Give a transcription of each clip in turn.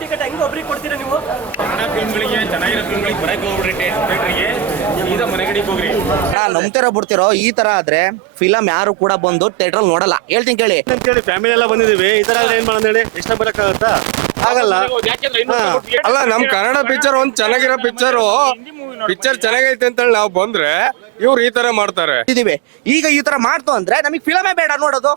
Ticket ಹೆಂಗ್ ಒಬ್ರಿಗೆ ಕೊಡ್ತೀರಾ ನೀವು? ಕನ್ನಡ ಫಿಲ್ಮ್ಗಳಿಗೆ ಚೆನ್ನಾಗಿರೋ ಫಿಲ್ಮ್ಗಳಿಗೆ ಬರಕ್ಕೆ ಹೋಗ್ಬಿಡ್ರಿ ಥಿಯೇಟ್ರಿಗೆ, ಈಗ ಮನೆಗಡಿಗೆ ಹೋಗ್ರಿ. ನಂಬ್ತಿರೋ ಬಿಡ್ತಿರೋ ಈ ತರ ಆದ್ರೆ ಫಿಲಮ್ ಯಾರು ಕೂಡ ಬಂದು ಥಿಯೇಟರ್ ನೋಡಲ್ಲ. ಹೇಳ್ತೀನಿ ಕೇಳಿ. ಫ್ಯಾಮಿಲಿ ಎಲ್ಲ ಬಂದಿದೀವಿ, ಈ ತರ ಏನ್ ಮಾಡೋಣ ಹೇಳಿ? ಇಷ್ಟ ಬರಕ್ಕಾಗತ್ತಾ? ಆಗಲ್ಲ. ಅಲ್ಲ, ನಮ್ ಕನ್ನಡ ಪಿಕ್ಚರ್ ಒಂದ್ ಚೆನ್ನಾಗಿರೋ ಪಿಕ್ಚರ್ ಚೆನ್ನಾಗೈತೆ ಅಂತ ಹೇಳಿ ನಾವು ಬಂದ್ರೆ ಇವ್ರು ಈ ತರ ಮಾಡ್ತಾರೆ. ಈಗ ಈ ತರ ಮಾಡ್ತು ಅಂದ್ರೆ ನಮಗ್ ಫಿಲಮೇ ಬೇಡ ನೋಡೋದು.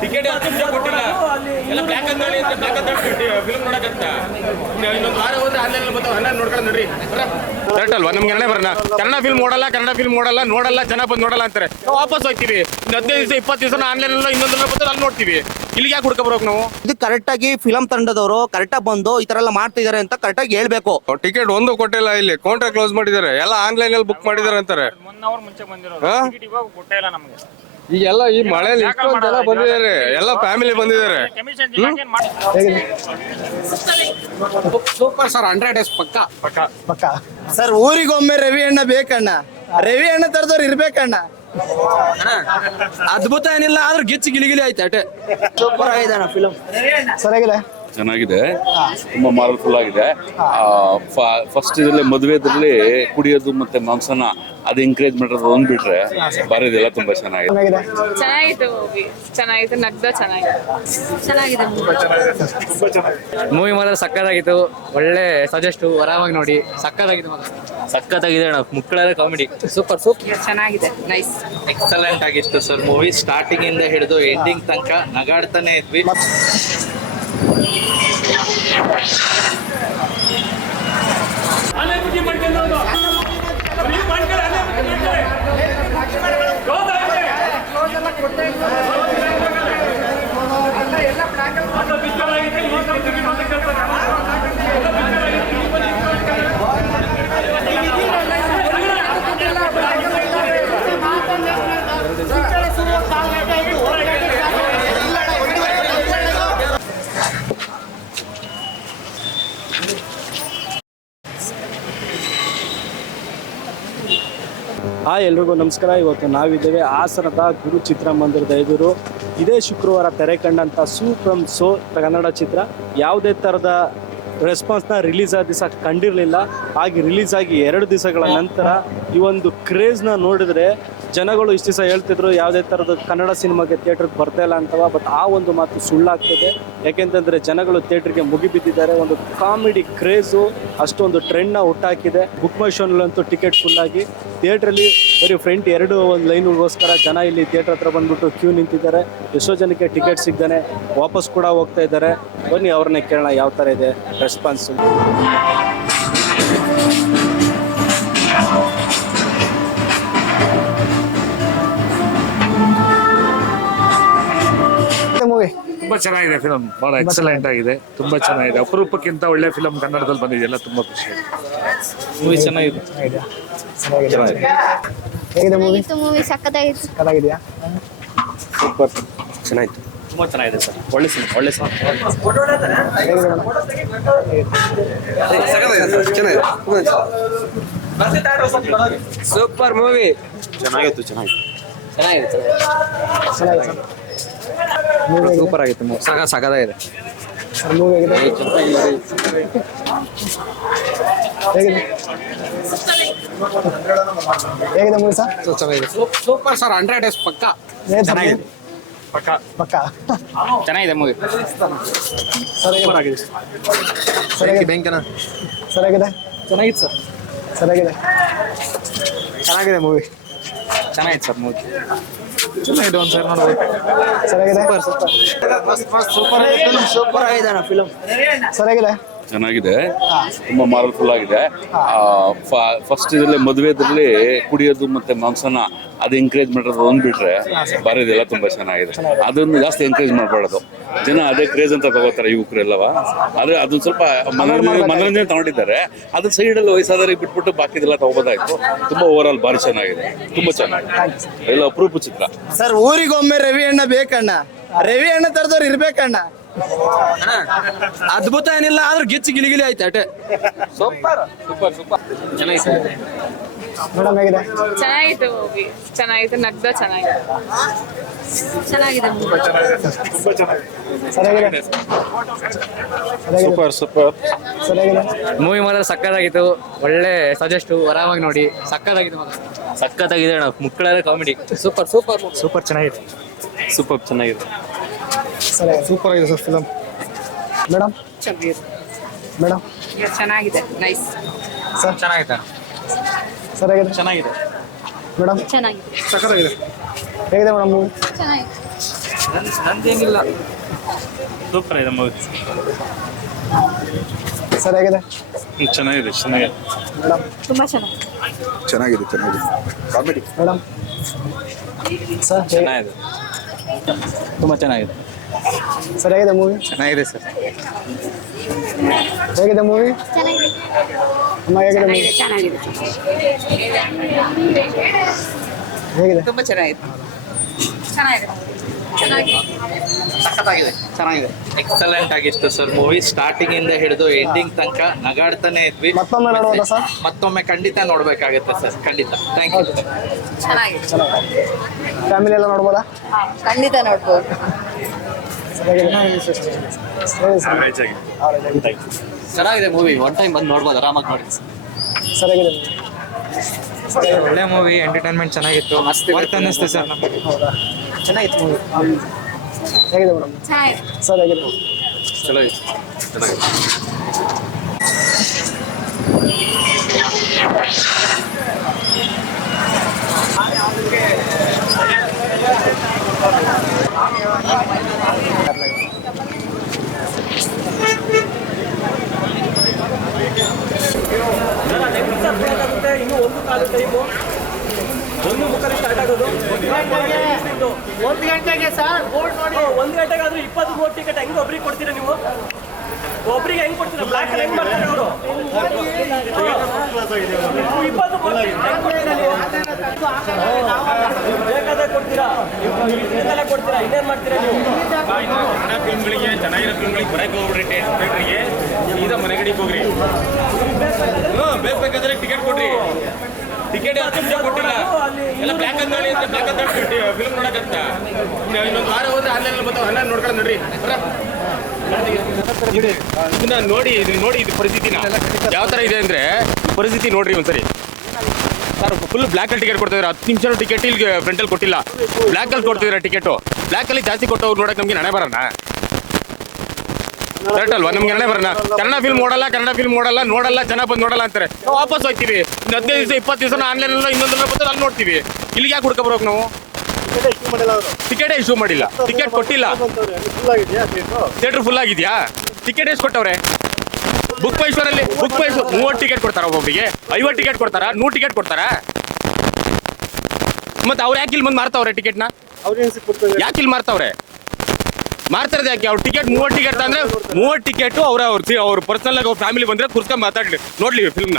ಟಿಕೆಟ್ ಕೊಟ್ಟಿಲ್ಲ, ಎಲ್ಲ ಬ್ಲಾಕ್ ಅಂತ ಹೇಳಿ ಫಿಲ್ಮ್ ನೋಡಕಂತ. ಇನ್ನೊಂದು ವಾರ ಹೋದ್ರೆ ಆನ್ಲೈನ್ ನೋಡ್ಕೊಂಡು ನೋಡ್ರಿ ಕರೆಕ್ಟ್ ಅಲ್ವಾ? ನಮ್ಗೆ ಎರಡನೇ ಬರೋಣ ಕನ್ನಡ ಫಿಲ್ಮ್ ನೋಡಲ್ಲ ಜನ ಬಂದು ನೋಡಲ್ಲ ಅಂತಾರೆ. ನಾವು ವಾಪಸ್ ಹೋಗ್ತೀವಿ. 15 ದಿವಸ 20 ದಿವಸ ಆನ್ಲೈನ್ ಇನ್ನೊಂದು ಬರ್ತಾರೆ, ಅಲ್ಲಿ ನೋಡ್ತೀವಿ. ಇಲ್ಲಿಗೆ ಯಾಕೆ ಹುಡ್ಕೊಬರೋಕ್ ನಾವು? ಇದು ಕರೆಕ್ಟ್ ಆಗಿ ಫಿಲಂ ತಂಡದವರು ಕರೆಕ್ಟ್ ಆಗಿ ಬಂದು ಈ ತರ ಎಲ್ಲ ಮಾಡ್ತಿದ್ದಾರೆ ಅಂತ ಕರೆಕ್ಟ್ ಆಗಿ ಹೇಳ್ಬೇಕು. ಟಿಕೆಟ್ ಒಂದು ಕೊಟ್ಟಿಲ್ಲ, ಇಲ್ಲಿ ಕೌಂಟರ್ ಕ್ಲೋಸ್ ಮಾಡಿದ್ದಾರೆ, ಎಲ್ಲ ಆನ್ಲೈನ್ ಅಲ್ಲಿ ಬುಕ್ ಮಾಡಿದಾರೆ ಅಂತಾರೆ. ಈಗೆಲ್ಲ ಈ ಮಳೆಯಲ್ಲಿ ಎಷ್ಟೊಂದು ಜನ ಬಂದಿದ್ದಾರೆ, ಎಲ್ಲ ಫ್ಯಾಮಿಲಿ ಬಂದಿದ್ದಾರೆ. ಸೂಪರ್ ಸರ್, 100 ಡೇಸ್ ಪಕ್ಕ ಸರ್. ಊರಿಗೊಮ್ಮೆ ರವಿ ಅಣ್ಣ ಬೇಕಣ್ಣ, ರವಿ ಅಣ್ಣ ತರದವ್ರು ಇರ್ಬೇಕಣ್ಣ. ಅದ್ಭುತ ಏನಿಲ್ಲ, ಆದ್ರೂ ಗಿಚ್ಚಿ ಗಿಲಿಗಿಲಿ ಆಯ್ತು ಅಟೆ. ಸೂಪರ್ ಆಗಿದೆ ಅಣ್ಣ ಫಿಲಂ. ಸರಿಯಾಗಿದೆ, ಚೆನ್ನಾಗಿದೆ, ತುಂಬಾ ಮಾರಲ್ಫುಲ್ ಆಗಿದೆ. ಫಸ್ಟ್ ಇದರಲ್ಲಿ ಮದುವೆದ್ರಲ್ಲಿ ಕುಡಿಯೋದು ಮತ್ತೆ ಮಾಂಸನ ಅದು ಎಂಕರೇಜ್ ಮಾಡೋದು ಒಂದ್ ಬಿಟ್ರೆ ಬರೋದೆಲ್ಲ ತುಂಬಾ ಚೆನ್ನಾಗಿದೆ. ಚೆನ್ನಾಗಿತ್ತು, ನಗ್ದ ಚೆನ್ನಾಗಿದೆ. ಮೂವಿ ಮಾತ್ರ ಸಕ್ಕತ್ತಾಗಿತ್ತು, ಒಳ್ಳೆ ಸಜೆಸ್ಟ್, ಆರಾಮಾಗಿ ನೋಡಿ. ಸಕ್ಕತ್ತಾಗಿದೆ ಅಣ್ಣ, ಮುಕ್ಕಳರ ಕಾಮಿಡಿ ಸೂಪರ್ ಚೆನ್ನಾಗಿದೆ, ನೈಸ್, ಎಕ್ಸಲೆಂಟ್ ಆಗಿತ್ತು ಸರ್. ಮೂವಿ ಸ್ಟಾರ್ಟಿಂಗ್ ಇಂದ ಹಿಡಿದು ಎಂಡಿಂಗ್ ತನಕ ನಗಾಡ್ತಾನೆ ಇದ್ವಿ. ಎಲ್ರಿಗೂ ನಮಸ್ಕಾರ. ಇವತ್ತು ನಾವಿದ್ದೇವೆ ಹಾಸನದ ಗುರು ಚಿತ್ರಮಂದಿರದ ಎದುರು. ಇದೇ ಶುಕ್ರವಾರ ತೆರೆ ಕಂಡಂಥ ಸೂಪರ್ ಸೋ ಕನ್ನಡ ಚಿತ್ರ ಯಾವುದೇ ಥರದ ರೆಸ್ಪಾನ್ಸ್ನ ರಿಲೀಸ್ ಆದ ದಿವಸ ಕಂಡಿರಲಿಲ್ಲ. ಹಾಗೆ ರಿಲೀಸ್ ಆಗಿ 2 ದಿವಸಗಳ ನಂತರ ಈ ಒಂದು ಕ್ರೇಜ್ನ ನೋಡಿದ್ರೆ ಜನಗಳು ಇಷ್ಟು ದಿವಸ ಹೇಳ್ತಿದ್ರು ಯಾವುದೇ ಥರದ ಕನ್ನಡ ಸಿನಿಮಾಗೆ ಥಿಯೇಟ್ರಿಗೆ ಬರ್ತಾ ಇಲ್ಲ ಅಂತವ. ಬಟ್ ಆ ಒಂದು ಮಾತು ಸುಳ್ಳಾಗ್ತಿದೆ. ಯಾಕೆಂತಂದರೆ ಜನಗಳು ಥಿಯೇಟ್ರಿಗೆ ಮುಗಿಬಿದ್ದಿದ್ದಾರೆ. ಒಂದು ಕಾಮಿಡಿ ಕ್ರೇಜು ಅಷ್ಟೊಂದು ಟ್ರೆಂಡ್ನ ಹುಟ್ಟಾಕಿದೆ. ಬುಕ್ ಮೈ ಶೋನಲ್ಲಂತೂ ಟಿಕೆಟ್ ಫುಲ್ಲಾಗಿ ಥಿಯೇಟ್ರಲ್ಲಿ ಬರೀ ಫ್ರಂಟ್ 2 ಒಂದು ಲೈನ್ಗೋಸ್ಕರ ಜನ ಇಲ್ಲಿ ಥಿಯೇಟ್ರ್ ಹತ್ರ ಬಂದ್ಬಿಟ್ಟು ಕ್ಯೂ ನಿಂತಿದ್ದಾರೆ. ಎಷ್ಟೋ ಜನಕ್ಕೆ ಟಿಕೆಟ್ ಸಿಗ್ತಾನೆ ವಾಪಸ್ ಕೂಡ ಹೋಗ್ತಾ ಇದ್ದಾರೆ. ಬನ್ನಿ ಅವ್ರನ್ನೇ ಕೇಳೋಣ ಯಾವ ಥರ ಇದೆ ರೆಸ್ಪಾನ್ಸು. ತುಂಬಾ ಚೆನ್ನಾಗಿದೆ ಫಿಲಮ್, ಬಹಳ ಎಕ್ಸಲೆಂಟ್ ಆಗಿದೆ, ತುಂಬಾ ಚೆನ್ನಾಗಿದೆ. ಅಪರೂಪಕ್ಕಿಂತ ಒಳ್ಳೆ ಫಿಲಮ್ ಕನ್ನಡದಲ್ಲಿ ಬಂದಿದೆಯಲ್ಲ, ತುಂಬಾ ಖುಷಿ ಆಗಿದೆ. ಮೂವಿ ಚೆನ್ನಾಗಿದೆ. ಹೇಗಿದೆ ಮೂವಿ? ಮೂವಿ ಸಕ್ಕತ್ತಾಗಿತ್ತು. ಸಕ್ಕತ್ತಾಗಿದೆಯಾ? ಸೂಪರ್ ಚೆನ್ನಾಗಿತ್ತು, ತುಂಬಾ ಚೆನ್ನಾಗಿದೆ ಸರ್. ಒಳ್ಳೆ ಸಿನಿಮಾ. Super movie. ಚೆನ್ನಾಗಿತ್ತು. ಸೂಪರ್ ಆಗಿತ್ತು, ಸಗದಾಗಿದೆ. ಮೂವಿ ಹೇಗಿದೆ? ಹೇಗಿದೆ movie sir? Super sir, 100 days ಪಕ್ಕ ಚೆನ್ನಾಗಿದೆ. ಪಕ್ಕ ಚೆನ್ನಾಗಿದೆ ಮೂವಿ. ಸರಿಯಾಗಿದೆ. ಚೆನ್ನಾಗಿತ್ತು ಸರ್. ಚೆನ್ನಾಗಿದೆ ಮೂವಿ. ಚೆನ್ನಾಗಿತ್ತು ಸರ್ ಮೂವಿ. ಚೆನ್ನಾಗಿದೆ, ಒಂದ್ಸರಿ ನೋಡ್ಬೋದು. ಸೂಪರ್ ಆಗಿದೆ ಅಣ್ಣ ಫಿಲಂ. ಚೆನ್ನಾಗಿದೆ, ತುಂಬಾ ಮಾರಲ್ಫುಲ್ ಆಗಿದೆ. ಫಸ್ಟ್ ಇದರಲ್ಲಿ ಮದುವೆದ್ರಲ್ಲಿ ಕುಡಿಯೋದು ಮತ್ತೆ ಮಾಂಸನ ಅದು ಎಂಕರೇಜ್ ಮಾಡೋದು ಒಂದ್ ಬಿಟ್ರೆ ಬರೋದೆಲ್ಲ ತುಂಬಾ ಚೆನ್ನಾಗಿದೆ. ಅದನ್ನು ಜಾಸ್ತಿ ಎಂಕರೇಜ್ ಮಾಡಬಾರ್ದು. ಜನ ಅದೇ ಕ್ರೇಜ್ ಅಂತ ತಗೋತಾರೆ ಯುವಕರೆಲ್ಲವ. ಆದ್ರೆ ಅದನ್ನ ಸ್ವಲ್ಪ ಮನೋರಂಜನೆ ತಗೊಂಡಿದ್ದಾರೆ. ಅದ್ರ ಸೈಡಲ್ಲಿ ವಯಸ್ಸಾದವ್ರಿಗೆ ಬಿಟ್ಬಿಟ್ಟು ಬಾಕಿದೆಲ್ಲ ತಗೋಬೋದಾಯ್ತು. ತುಂಬಾ ಓವರ್ ಆಲ್ ಭಾರಿ ಚೆನ್ನಾಗಿದೆ, ತುಂಬಾ ಚೆನ್ನಾಗಿದೆ. ಎಲ್ಲ ಅಪರೂಪ ಚಿತ್ರ ಸರ್. ಊರಿಗೊಮ್ಮೆ ರವಿ ಅಣ್ಣ ಬೇಕಣ್ಣ, ರವಿ ಅಣ್ಣ ತರದವ್ರು ಇರ್ಬೇಕಣ್ಣ. ಅದ್ಭುತ ಏನಿಲ್ಲ ಆದ್ರೂ ಗಿಚ್ಚಿ ಗಿಲಿಗಿಲಿ ಆಯ್ತು ಅಟೆ. ಮೇಡಮ್ ಹೇಗಿದೆ? ಚೆನ್ನಾಗಿತ್ತು ಮೂವಿ, ಚೆನ್ನಾಗಿತ್ತು, ನಗ್ದ ಚೆನ್ನಾಗಿದೆ. ಚೆನ್ನಾಗಿದೆ movie. ಸರ್ ಹೇಗಿದೆ? Super super. ಸರ್ ಹೇಗಿದೆ? ಮೂವಿ ಮಾತ್ರ ಸಕ್ಕತ್ತಾಗಿತ್ತು, ಒಳ್ಳೆ ಸಜೆಸ್ಟ್, ಆರಾಮಾಗಿ ನೋಡಿ. ಸಕ್ಕತ್ತಾಗಿದೆ ಮಾತ್ರ, ಸಕ್ಕತ್ತಾಗಿದೆ ಅಣ್ಣ. ಮುಕ್ಕಳರ ಕಾಮಿಡಿ ಸೂಪರ್ ಸೂಪರ್ ಸೂಪರ್ ಚೆನ್ನಾಗಿದೆ. ಸೂಪರ್ ಚೆನ್ನಾಗಿದೆ. ಸರ್ ಸೂಪರ್ ಆಗಿದೆ ಸರ್ ಫಿಲಮ್. ಮೇಡಮ್ ಚೆನ್ನಾಗಿದೆ. ಮೇಡಮ್ ಚೆನ್ನಾಗಿದೆ, ನೈಸ್. ಸರ್ ಚೆನ್ನಾಗಿದೆ. ಸರ್ ಹೇಗಿದೆ? ಚೆನ್ನಾಗಿದೆ. ಮೇಡಮ್ ಚೆನ್ನಾಗಿದೆ. ಸಖತ್ತಾಗಿದೆ. ಹೇಗಿದೆ ಮೇಡಮ್ ಮೂವಿ? ಚೆನ್ನಾಗಿದೆ. ನಂದೇನಿಲ್ಲ. ಸೂಪರ್ ಇದೆ ಮೂವಿ. ಸರ್ ಹೇಗಿದೆ? ಚೆನ್ನಾಗಿದೆ ಚೆನ್ನಾಗಿದೆ. ಮೇಡಮ್ ತುಂಬಾ ಚೆನ್ನಾಗಿದೆ. ಚೆನ್ನಾಗಿದೆ ಚೆನ್ನಾಗಿದೆ. ಕಾಮಿಡಿ. ಮೇಡಮ್ ಸರ್ ಚೆನ್ನಾಗಿದೆ, ತುಂಬಾ ಚೆನ್ನಾಗಿದೆ. ಸರ್ ಹೇಗಿದೆ ಮೂವಿ? ಚೆನ್ನಾಗಿದೆ ಸರ್. ಹೇಗಿದೆ ಮೂವಿ? ಚೆನ್ನಾಗಿದೆ. ಅಮ್ಮ ಹೇಗಿದೆ ಮೂವಿ? ಚೆನ್ನಾಗಿದೆ. ಹೇಗಿದೆ? ತುಂಬಾ ಚೆನ್ನಾಗಿದೆ. ಚೆನ್ನಾಗಿದೆ. ಚೆನ್ನಾಗಿದೆ. ಸಖತ್ತಾಗಿದೆ, ಚೆನ್ನಾಗಿದೆ. ಎಕ್ಸಲೆಂಟ್ ಆಗಿತ್ತು ಸರ್ ಮೂವಿ. ಸ್ಟಾರ್ಟಿಂಗ್ ಇಂದ ಹಿಡಿದು ಎಂಡಿಂಗ್ ತನಕ ನಗಾಡ್ತಾನೆ ಇದ್ವಿ. ಮತ್ತೊಮ್ಮೆ ನೋಡ್ಬೋದಾ ಸರ್? ಮತ್ತೊಮ್ಮೆ ಖಂಡಿತ ನೋಡ್ಬೇಕಾಗುತ್ತೆ ಸರ್, ಖಂಡಿತ. Thank you. ಚೆನ್ನಾಗಿದೆ. ಫ್ಯಾಮಿಲಿ ಎಲ್ಲ ನೋಡ್ಬೋದಾ? ಖಂಡಿತ ನೋಡ್ಬೋದು. ಸರ್ ಹೇಗಿದೆ? ಹೇಗಿದೆ ಸರ್? ಚೆನ್ನಾಗಿದೆ ಮೂವಿ, ಒನ್ ಟೈಮ್ ಬಂದು ನೋಡ್ಬೋದು, ಆರಾಮಾಗಿ ನೋಡಿ. ಸರ್ ಹೇಗಿದೆ? ಒಳ್ಳೆ ಮೂವಿ, ಎಂಟರ್ಟೈನ್ಮೆಂಟ್ ಚೆನ್ನಾಗಿತ್ತು, ವರ್ತ್ ಅನ್ನಿಸ್ತು ಸರ್ ನಮಗೆ. ಹೌದಾ? ಚೆನ್ನಾಗಿತ್ತು ಮೂವಿ. ಹೇಗಿದೆ ಮೇಡಮ್? ಚೆನ್ನಾಗಿದೆ. ಸರ್ ಹೇಗಿದೆ? ಚಲೋ ಇತ್ತು, ಚೆನ್ನಾಗಿದೆ. ಇನ್ನು ಒಂದು ಕಾಲು ಟೈಮು, ಒಂದು ಮುಖದಲ್ಲಿ ಸ್ಟಾರ್ಟ್ ಆಗೋದು. 1 ಗಂಟೆಗೆ ಸರ್ ಬೋರ್ಡ್ ನೋಡಿ. 1 ಗಂಟೆಗೆ ಆದ್ರೂ 20 ಬೋರ್ಡ್ ಟಿಕೆಟ್ ಹೆಂಗ್ ಒಬ್ರಿಗೆ ಕೊಡ್ತೀರಾ ನೀವು? ಒಬ್ರಿಗೆ ಹೆಂಗ್ ಕೊಡ್ತೀರಾ? ಬ್ಲಾಕ್ ಹೆಂಗ್ ಮಾಡ್ತಾರೆ ಅವರು? 20 ಬೋರ್ಡ್ ಹೆಂಗ್ ಕೊಡ್ತೀರಾ ನೀವು? ಬೇಕಾದಾಗ ಕೊಡ್ತೀರಾ? ಇದನ್ನೆಲ್ಲ ಕೊಡ್ತೀರಾ? ಇನ್ನೇನ್ ಮಾಡ್ತೀರಾ ನೀವು? ಫಿಲ್ಮ್ಗಳಿಗೆ ಚೆನ್ನಾಗಿರೋ ಫಿಲ್ಮ್ಗಳಿಗೆ ಬರಕ್ಕೆ ಹೋಗ್ಬಿಡ್ರಿ ಥಿಯೇಟ್ರಿಗೆ, ಸೀದಾ ಮನೆಗಡಿಗೆ ಹೋಗ್ರಿ. ಬೇಕಾದ್ರೆ ಟಿಕೆಟ್ ಕೊಡ್ರಿ. ಟಿಕೆಟ್ ಕೊಟ್ಟಿಲ್ಲ, ಎಲ್ಲ ಬ್ಲ್ಯಾಕ್ ಅಂದ್ ಹೇಳಿ ಅಂತ ಬ್ಲ್ಯಾಕ್ ಅಂತ ಫಿಲ್ಮ್ ನೋಡಕತ್ತ. ಇನ್ನೊಂದು ವಾರ ಹೋದ್ರೆ ಆನ್ಲೈನ್ ಬರ್ತಾವೆ, ಆನ್ಲೈನ್ ನೋಡ್ಕೊಳ್ಳೋದು ನೋಡ್ರಿ. ಇದನ್ನ ನೋಡಿ, ಇದು ಪರಿಸ್ಥಿತಿನ ಯಾವ ತರ ಇದೆ ಅಂದ್ರೆ, ಪರಿಸ್ಥಿತಿ ನೋಡ್ರಿ ಒಂದ್ಸರಿ. ಸರ್ ಫುಲ್ ಬ್ಲ್ಯಾಕ್ ಅಲ್ಲಿ ಟಿಕೆಟ್ ಕೊಡ್ತಿದ್ರೆ 10 ನಿಮಿಷ ಟಿಕೆಟ್ ಇಲ್ಲಿ ಫ್ರಂಟ್ ಅಲ್ಲಿ ಕೊಟ್ಟಿಲ್ಲ, ಬ್ಲ್ಯಾಕ್ ಅಲ್ಲಿ ಕೊಡ್ತಿದ್ರೆ ಟಿಕೆಟ್. ಬ್ಲ್ಯಾಕ್ ಅಲ್ಲಿ ಜಾಸ್ತಿ ಕೊಟ್ಟವ್ರು ನೋಡಕ್ ನಮ್ಗೆ ಹಣೆ ಬರೋಣ ಕರೆಕ್ಟ್ ಅಲ್ವಾ? ನಮ್ಗೆ ಹಣೆ ಬರೋಣ. ಕನ್ನಡ ಫಿಲ್ಮ್ ನೋಡಲ್ಲ, ಜನ ಬಂದು ನೋಡಲ್ಲ ಅಂತಾರೆ. ನಾವು ವಾಪಸ್ ಹೋಗ್ತೀವಿ. 15 ದಿವಸ 20 ದಿವಸ ಆನ್ಲೈನ್ ಇನ್ನೊಂದು ಬರ್ತಾರೆ, ಅಲ್ಲಿ ನೋಡ್ತೀವಿ. ಇಲ್ಲಿಗೆ ಯಾಕೆ ಹುಡ್ಕೊಬರೋಕೆ ನಾವು? ಟಿಕೆಟೇ ಇಶ್ಯೂ ಮಾಡಿಲ್ಲ, ಟಿಕೆಟ್ ಕೊಟ್ಟಿಲ್ಲ. ಥಿಯೇಟರ್ ಫುಲ್ ಆಗಿದ್ಯಾ? ಟಿಕೆಟ್ ಎಷ್ಟು ಕೊಟ್ಟವ್ರೆ? ಬುಕ್ ಮೈ ಶೋ 30 ಟಿಕೆಟ್ ಕೊಡ್ತಾರ, ಒಬ್ಬೊಬ್ಬರಿಗೆ 50 ಟಿಕೆಟ್ ಕೊಡ್ತಾರ, 100 ಟಿಕೆಟ್ ಕೊಡ್ತಾರ. ಮತ್ತೆ ಅವ್ರು ಯಾಕೆ ಇಲ್ಲಿ ಬಂದು ಮಾರ್ತಾವ್ರೆ ಟಿಕೆಟ್ನ? ಯಾಕೆ ಇಲ್ಲಿ ಮಾರ್ತಾವ್ರೆ? ಮಾರ್ತಾರದು ಯಾಕೆ? ಅವ್ರ ಟಿಕೆಟ್ 30 ಟಿಕೆಟ್ ಅಂದ್ರೆ 30 ಟಿಕೆಟ್ ಅವ್ರ ಪರ್ಸನಲ್ ಆಗಿ ಅವ್ರ ಫ್ಯಾಮಿಲಿ ಬಂದ್ರೆ ಕುರ್ಸ್ಕೊಂಡ್ ಮಾತಾಡ್ಲಿ, ನೋಡ್ಲಿ ಫಿಲ್ಮ್ನ.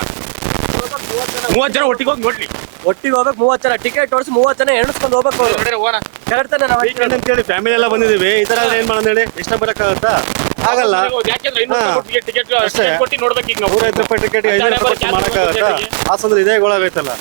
30 ಜನ ಒಟ್ಟಿಗೆ ಹೋಗಿ ನೋಡ್ಲಿ. ಒಟ್ಟಿಗೆ ಹೋಗ್ಬೇಕು. 30 ಜನ ಟಿಕೆಟ್ ಹೊಡ್ಸಿ 30 ಜನ ಎಣಿಸ್ಕೊಂಡು ಹೋಗ್ಬೇಕು ಅವರು. ಹೋಗೋಣ. ಕರೆಕ್ಟ್ ತಾನೆ? ನಾವು ಅಂತೇಳಿ ಫ್ಯಾಮಿಲಿ ಎಲ್ಲ ಬಂದಿದೀವಿ, ಈ ತರ ಏನ್ ಮಾಡೋಣ ಹೇಳಿ? ಇಷ್ಟ ಬರಕ್ಕಾಗತ್ತಾ? ಆಗಲ್ಲ. ಯಾಕೆಂದ್ರೆ ಟಿಕೆಟ್ ಕೊಟ್ಟು ನೋಡ್ಬೇಕು. ಈಗ ನಾವು 150 ರೂಪಾಯಿ ಟಿಕೆಟ್ 500 ರೂಪಾಯಿ ಮಾಡಕ್ಕಾಗತ್ತಾ? ಹಾಸಂದ್ರೆ ಇದೇ ಗೋಳಾಗೈತಲ್ಲ.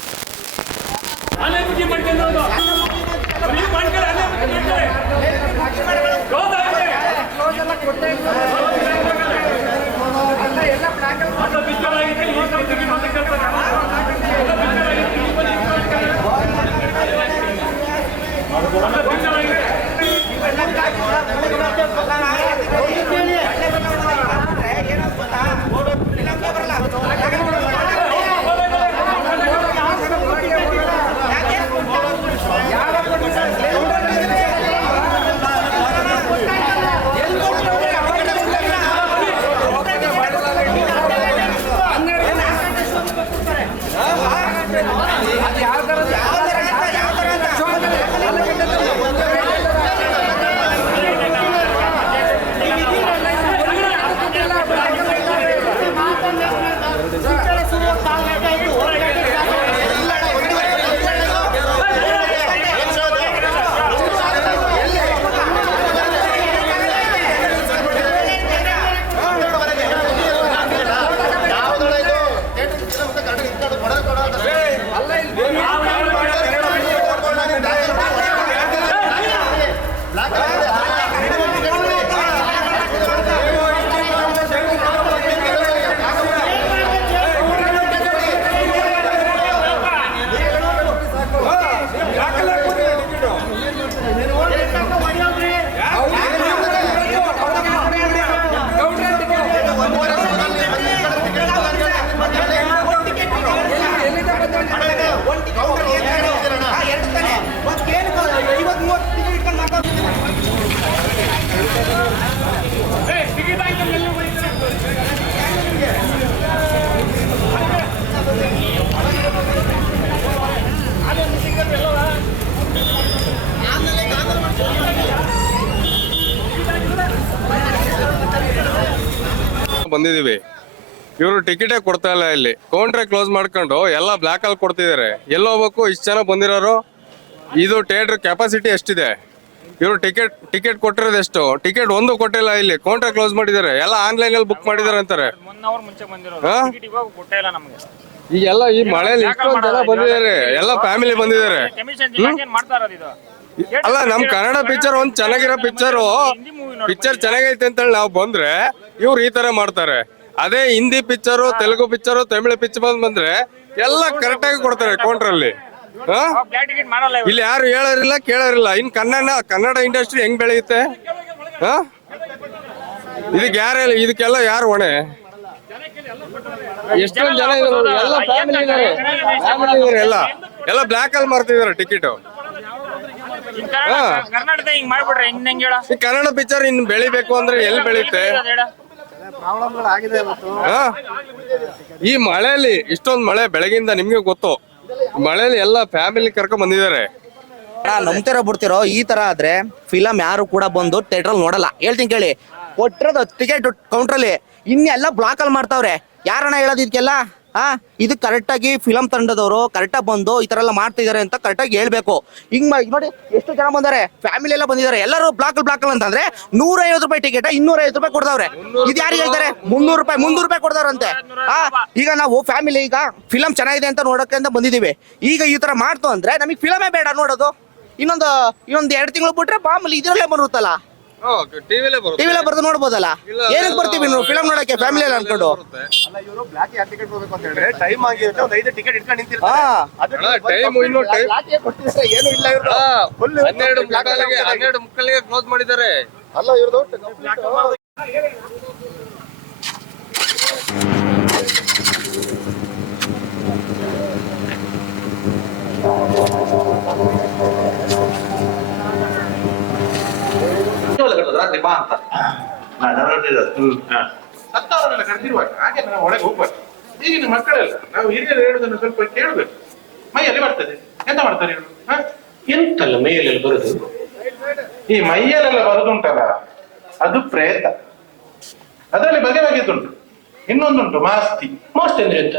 ಬಂದಿದೀವಿ. ಇವರು ಟಿಕೆಟೇ ಕೊಡ್ತಾ ಇಲ್ಲ, ಇಲ್ಲಿ ಕೌಂಟ್ರೆ ಕ್ಲೋಸ್ ಮಾಡ್ಕೊಂಡು ಎಲ್ಲ ಬ್ಲಾಕ್ ಅಲ್ಲಿ ಕೊಡ್ತಿದ್ದಾರೆ. ಎಲ್ಲಿ ಹೋಗ್ಬೇಕು? ಇಷ್ಟು ಜನ ಬಂದಿರೋರು. ಇದು ಥಿಯೇಟರ್ ಕೆಪಾಸಿಟಿ ಎಷ್ಟಿದೆ? ಇವರು ಟಿಕೆಟ್ ಕೊಟ್ಟಿರೋದು ಎಷ್ಟು? ಟಿಕೆಟ್ ಒಂದು ಕೊಟ್ಟಿಲ್ಲ, ಇಲ್ಲಿ ಕೌಂಟ್ರೆ ಕ್ಲೋಸ್ ಮಾಡಿದ್ದಾರೆ. ಎಲ್ಲ ಆನ್ಲೈನ್ ಅಲ್ಲಿ ಬುಕ್ ಮಾಡಿದಾರೆ ಅಂತಾರೆ. ಈಗೆಲ್ಲ ಈ ಮಳೆಯಲ್ಲಿ ಇಷ್ಟೊಂದು ಜನ ಬಂದಿದ್ದಾರೆ, ಎಲ್ಲ ಫ್ಯಾಮಿಲಿ ಬಂದಿದ್ದಾರೆ. ಅಲ್ಲ, ನಮ್ ಕನ್ನಡ ಪಿಕ್ಚರ್ ಒಂದ್ ಚೆನ್ನಾಗಿರೋ ಪಿಕ್ಚರ್ ಚೆನ್ನಾಗೈತೆ ಅಂತ ಹೇಳಿ ನಾವು ಬಂದ್ರೆ ಇವ್ರು ಈ ತರ ಮಾಡ್ತಾರೆ. ಅದೇ Hindi picture, Telugu picture, Tamil picture ಬಂದ್ರೆ ಎಲ್ಲ ಕರೆಕ್ಟ್ ಆಗಿ ಕೊಡ್ತಾರೆ ಕೌಂಟ್ರಲ್ಲಿ. ಇಲ್ಲಿ ಯಾರು ಹೇಳೋರಿಲ್ಲ, ಕೇಳೋರಿಲ್ಲ. ಇನ್ ಕನ್ನಡ ಇಂಡಸ್ಟ್ರಿ ಹೆಂಗ್ ಬೆಳೆಯುತ್ತೆ? ಇದಕ್ಕೆಲ್ಲ ಯಾರು ಹೊಣೆ? ಎಷ್ಟೊಂದು ಜನ ಇದ್ರು, ಎಲ್ಲ ಫ್ಯಾಮಿಲಿ ಇದಾರೆ, ಎಲ್ಲ ಬ್ಲಾಕ್ ಅಲ್ಲಿ ಮಾರ್ತಿದಾರೆ ಟಿಕೆಟ್. ಕನ್ನಡ ಪಿಕ್ಚರ್ ಇನ್ ಬೆಳಿಬೇಕು ಅಂದ್ರೆ ಎಲ್ಲಿ ಬೆಳೆಯುತ್ತೆ? ಈ ಮಳೆಯಲ್ಲಿ ಇಷ್ಟೊಂದು ಮಳೆ ಬೆಳಗಿಂದ ನಿಮ್ಗೆ ಗೊತ್ತು. ಮಳೆಯಲ್ಲಿ ಎಲ್ಲ ಫ್ಯಾಮಿಲಿ ಕರ್ಕೊಂಡ್ ಬಂದಿದ್ದಾರೆ. ನಂಬ್ತಿರೋ ಬಿಡ್ತಿರೋ ಈ ತರ ಆದ್ರೆ ಫಿಲಂ ಯಾರು ಕೂಡ ಬಂದು ಥಿಯೇಟರ್ ನೋಡಲ್ಲ. ಹೇಳ್ತೀನಿ ಕೇಳಿ, ಕೊಟ್ಟಿರೋದು ಟಿಕೆಟ್ ಕೌಂಟ್ರಲ್ಲಿ ಇನ್ನೆಲ್ಲ ಬ್ಲಾಕ್ ಅಲ್ಲಿ ಮಾಡ್ತಾವ್ರೆ. ಯಾರನ್ನ ಹೇಳೋದು ಇದಕ್ಕೆಲ್ಲ? ಇದು ಕರೆಕ್ಟ್ ಆಗಿ ಫಿಲಂ ತಂಡದವರು ಕರೆಕ್ಟಾಗಿ ಬಂದು ಈ ತರ ಎಲ್ಲ ಮಾಡ್ತಿದ್ದಾರೆ ಅಂತ ಕರೆಕ್ಟಾಗಿ ಹೇಳ್ಬೇಕು. ಹಿಂಗ್ ನೋಡಿ ಎಷ್ಟು ಜನ ಬಂದಾರೆ, ಫ್ಯಾಮಿಲಿ ಎಲ್ಲ ಬಂದಿದ್ದಾರೆ. ಎಲ್ಲರೂ ಬ್ಲಾಕ್ ಅಂತಂದ್ರೆ 150 ರೂಪಾಯಿ ಟಿಕೆಟ್ 250 ರೂಪಾಯಿ ಕೊಡ್ತಾವ್ರೆ. ಇದು ಯಾರಿಗೆ ಹೇಳ್ತಾರೆ? 300 ರೂಪಾಯಿ ಕೊಡ್ತಾವ್ರಂತೆ. ಈಗ ನಾವು ಫ್ಯಾಮಿಲಿ ಈಗ ಫಿಲಂ ಚೆನ್ನಾಗಿದೆ ಅಂತ ನೋಡಕ್ಕೆ ಅಂತ ಬಂದಿದೀವಿ. ಈಗ ಈ ತರ ಮಾಡ್ತು ಅಂದ್ರೆ ನಮಗೆ ಫಿಲಮೇ ಬೇಡ ನೋಡೋದು. ಇನ್ನೊಂದು 2 ತಿಂಗಳು ಬಿಟ್ರೆ ಮಾಮೂಲಿ ಇದ್ರಲ್ಲೇ ಬರುತ್ತಲ್ಲ, ಟಿವಿಲೇ ಬರ್ದು ನೋಡ್ಬೋದಲ್ಲ. ಏನಕ್ಕೆ ಬರ್ತೀವಿ ನಾವು ಫಿಲಂ ನೋಡಕ್ಕೆ ಫ್ಯಾಮಿಲಿ ಎಲ್ಲ ಅನ್ಕೊಂಡು? ಏನು ಇಲ್ಲ, 12 ಮುಕ್ಕಳಿಗೆ ಕ್ಲೋಸ್ ಮಾಡಿದ್ದಾರೆ. ಅಲ್ಲ ಇವ್ರದ್ದು ಒಳಗೆ ಹೋಗ್ಬಾರ್ದು. ಈಗಿನ ಮಕ್ಕಳೆಲ್ಲ ನಾವು ಹಿರಿಯರು ಹೇಳುದನ್ನು ಸ್ವಲ್ಪ ಕೇಳಬೇಕು. ಮೈಯಲ್ಲಿ ಬರ್ತದೆ, ಎಂತ ಮಾಡ್ತಾರೆ ಇವರು? ಎಂತಲ್ಲ ಮೈಯಲ್ಲೆಲ್ಲ ಬರುದು? ಈ ಮೈಯಲ್ಲೆಲ್ಲ ಬರುದುಂಟಲ್ಲ, ಅದು ಪ್ರೇತ. ಅದರಲ್ಲಿ ಬಗೆ ಬಗೆದುಂಟು. ಇನ್ನೊಂದುಂಟು ಮಾಸ್ತಿ. ಮಾಸ್ತಿ ಅಂದ್ರೆ ಎಂತ?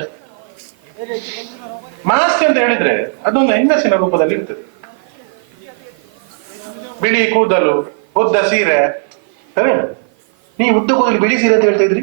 ಮಾಸ್ತಿ ಅಂತ ಹೇಳಿದ್ರೆ ಅದೊಂದು ಹೆಂಗಸಿನ ರೂಪದಲ್ಲಿ ಇರ್ತದೆ. ಬಿಳಿ ಕೂದಲು, ಉದ್ದ ಸೀರೆ. ಸರಿ, ನೀ ಉದ್ದ ಕೂದಲು ಬಿಳಿ ಸೀರೆ ಅಂತ ಹೇಳ್ತಾ ಇದ್ರಿ.